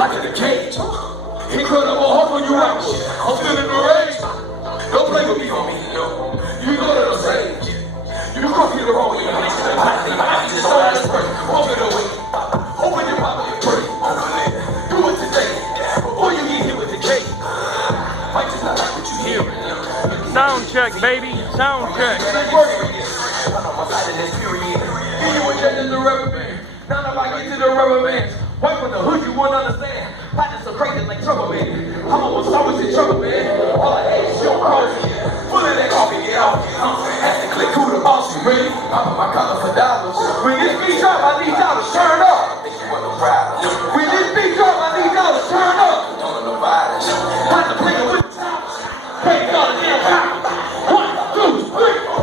Like in the cage. Incredible hope when you out. I'm still in the rage. Don't play with me, homie. You know that I'm saying. You cross me the wrong way. I'm just so ass break. Open the way. Open your mouth and pray. Do it today. Before you get hit with the cake. Might just not like what you hearing. Sound check, baby. Sound check. I'm on my side of this period. Then you were judging the rubber band. Now if I get to the rubber bands. Wipe with the hood, you won't understand. Practice so crazy like trouble, man. I'm almost always in trouble, man. All I hate is your coffee. Full of that coffee, get off. Has to click who the boss you ready. I put my collar for dollars. When this beat drop, I need y'all to turn up. Think you want no problem. When this beat drop, I need y'all to turn up. Don't know violence. Time to play with the top. Hey, y'all the damn top. 1, 2, 3.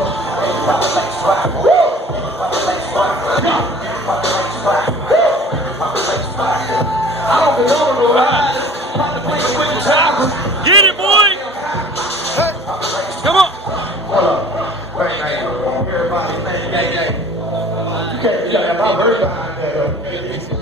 I don't belong to ride. About to play with the top. Get it, boy! Hey. Come on! Hold up. Wait, everybody, man, gang. You gotta have my bird behind that.